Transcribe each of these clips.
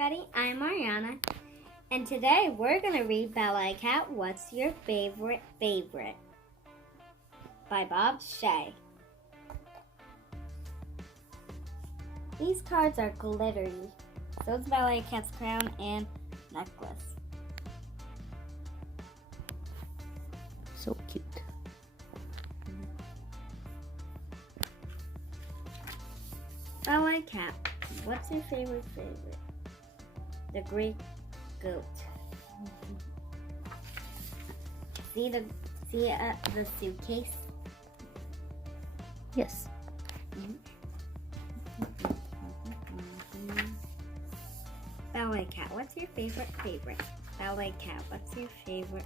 everybody, I'm Mariana, and today we're going to read Ballet Cat, What's Your Favorite by Bob Shea. These cards are glittery, so is Ballet Cat's crown and necklace. So cute. Ballet Cat, what's your favorite? The Greek goat. See the suitcase? Yes. Ballet Cat, what's your favorite? Ballet Cat, what's your favorite?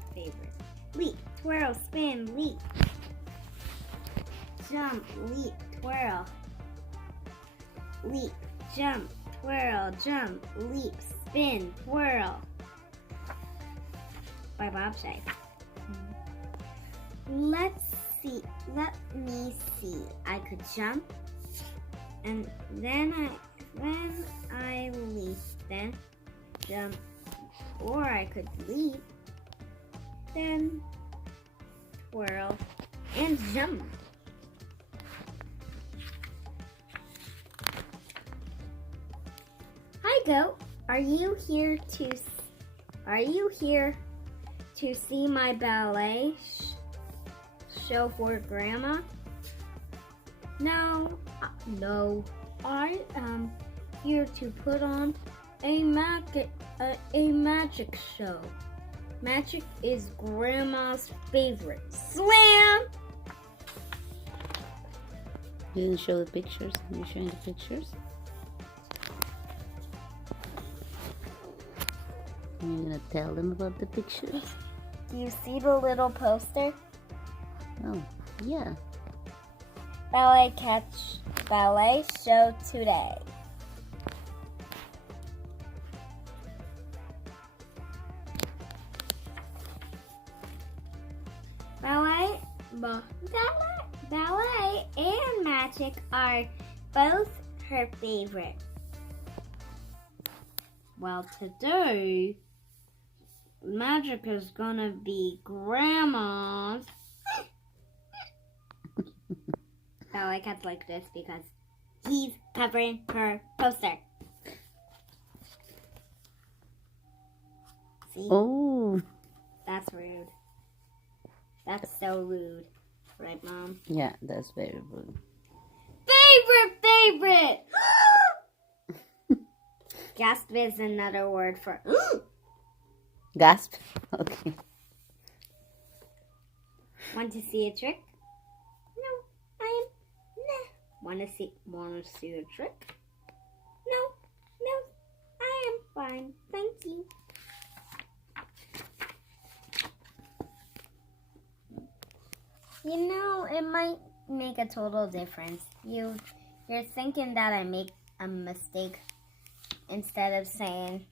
Leap, twirl, spin, leap. Jump, leap, twirl. Leap, jump, twirl, jump, leap, spin, twirl. By Bob Shea. Let me see. I could jump, and then I leap, then jump, or I could leap, then twirl, and jump. Hi, goat. Are you here to see my ballet show for Grandma? No. I am here to put on a magic show. Magic is Grandma's favorite. Slam! You didn't show the pictures. You're showing the pictures. You're gonna tell them about the pictures? Do you see the little poster? Oh, yeah. Ballet show today. Ballet and magic are both her favorite. Well, today, magic is gonna be Grandma's. Ballet Cat's like this because he's covering her poster. See? Oh. That's rude. That's so rude. Right, Mom? Yeah, that's very rude. Favorite! Gasp is another word for Gasp? Okay. Want to see a trick? No, I am nah. Want to see a trick? No, I am fine. Thank you. You know, it might make a total difference. You're thinking that I make a mistake instead of saying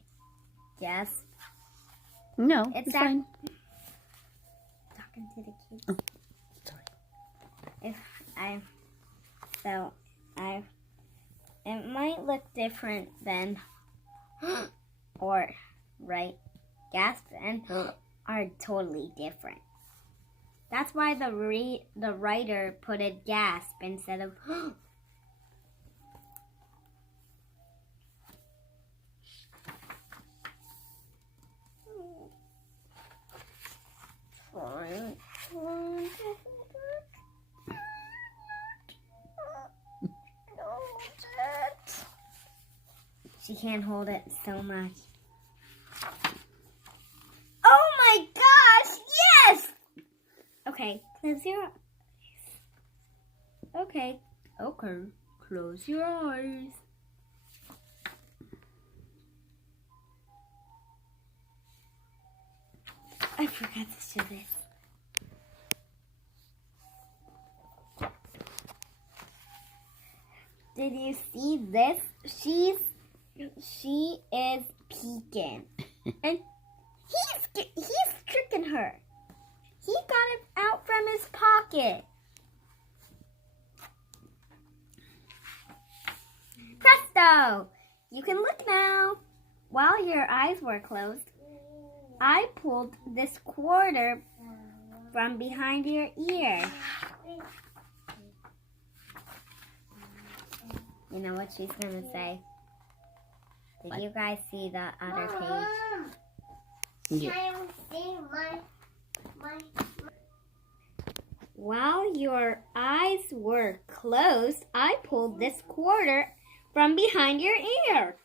yes. No, it's fine. Talking to the kids. Oh, sorry. It might look different than or right. Gasp and are totally different. That's why the writer put a gasp instead of She can't hold it so much. Oh my gosh, yes! Okay, close your eyes. Okay, close your eyes. I forgot to show this. Did you see this? She is peeking, and he's tricking her. He got it out from his pocket. Presto! You can look now. while your eyes were closed, I pulled this quarter from behind your ear. You know what she's going to say? Did you guys see the other page? Yeah. While your eyes were closed, I pulled this quarter from behind your ear.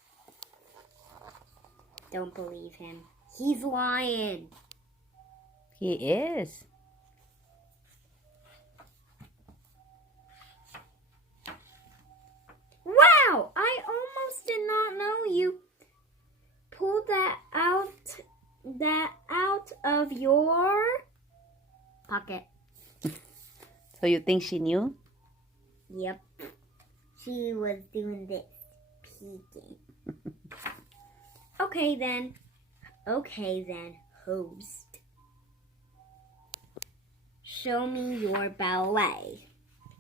Don't believe him. He's lying. He is. Wow! I almost did not know you pulled that out of your pocket. So you think she knew? Yep. She was doing this, peeking. Okay then, host. Show me your ballet.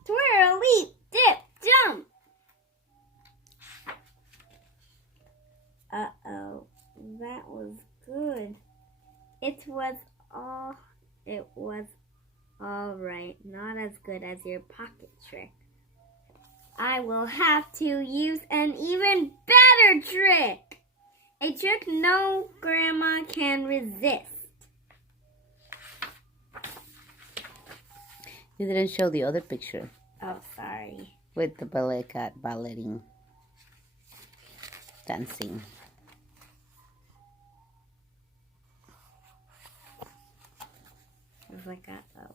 Twirl, leap, dip, jump. Uh-oh, that was good. It was all right. Not as good as your pocket trick. I will have to use an even better trick. A trick no grandma can resist. You didn't show the other picture Oh, sorry. with the ballet cat balleting, dancing. I was like, uh-oh.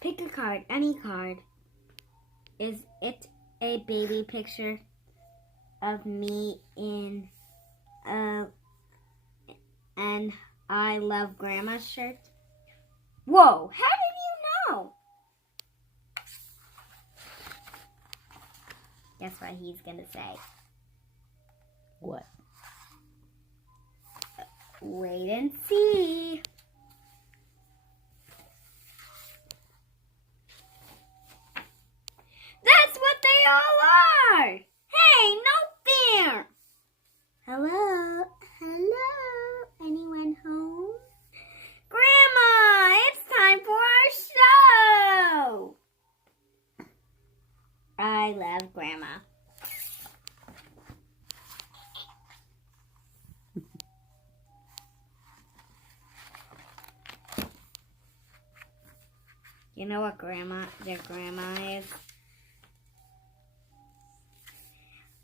Pick a card, any card. Is it a baby picture of me in an I Love Grandma shirt? Whoa, how did you know? Guess what he's gonna say. What? Wait and see. That's what they all are! Hey, no fear! Hello? Anyone home? Grandma, it's time for our show! I love Grandma. You know what their grandma is?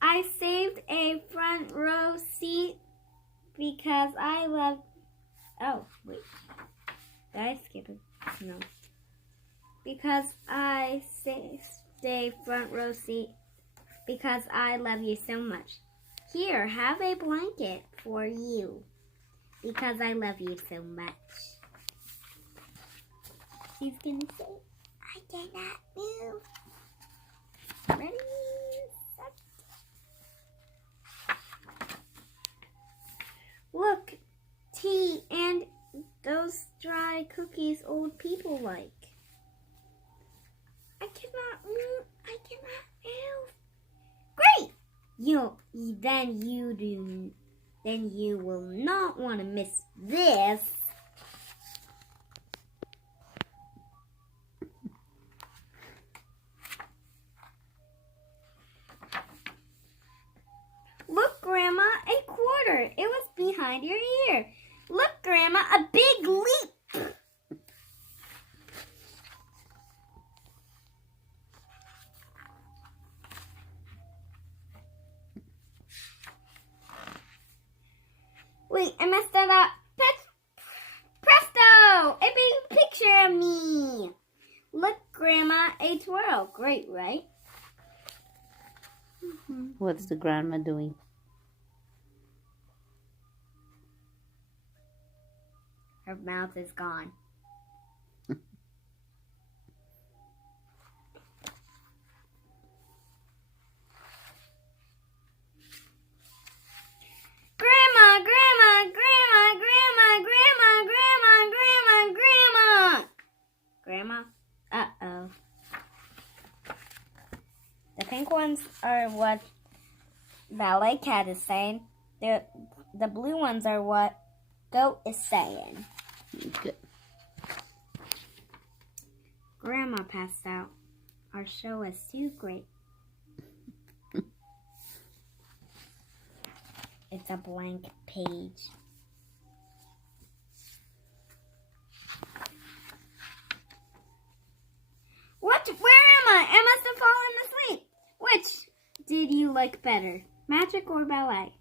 I saved a front row seat because I love... Oh, wait. Did I skip it? No. Because I saved a front row seat because I love you so much. Here, have a blanket for you because I love you so much. She's gonna say, I cannot move. Ready? Look, tea and those dry cookies old people like. I cannot move. Great! Then you will not want to miss this. Look, Grandma, a quarter. It was behind your ear. Look, Grandma, a big leap. Wait, I messed that up. Presto! A big picture of me. Look, Grandma, a twirl. Great, right? What's the grandma doing? Her mouth is gone. Grandma. Uh-oh. pink ones are what Ballet Cat is saying. The blue ones are what Goat is saying. Good. Grandma passed out. Our show is too great. It's a blank page. What? Where am I? I must have fallen asleep. Which did you like better, magic or ballet?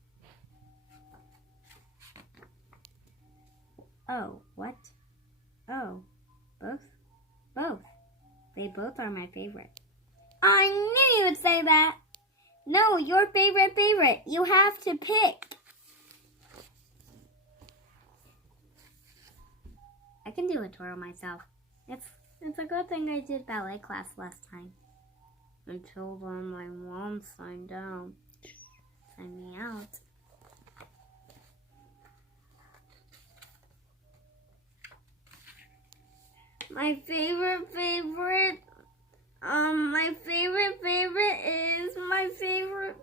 Oh, what? Oh, both? Both. They both are my favorite. I knew you would say that. No, your favorite. You have to pick. I can do a twirl myself. It's a good thing I did ballet class last time. Until then, my mom signed me out. My favorite is my favorite.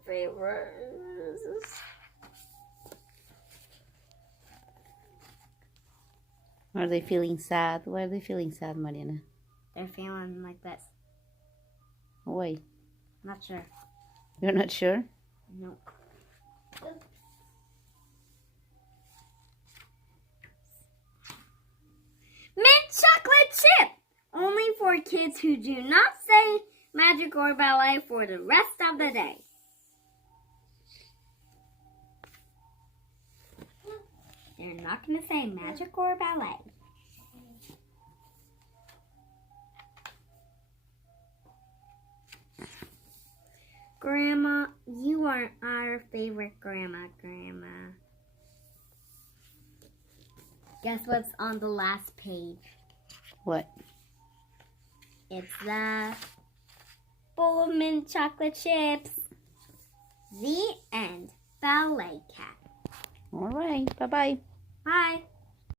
Are they feeling sad? Why are they feeling sad, Mariana? They're feeling like this. Why? Not sure. You're not sure? Nope. Mint chocolate chip! Only for kids who do not say magic or ballet for the rest of the day. They're not going to say magic or ballet. Grandma, you are our favorite grandma. Guess what's on the last page? What? It's the bowl of mint chocolate chips. The end. Ballet Cat. All right. Bye-bye. Bye.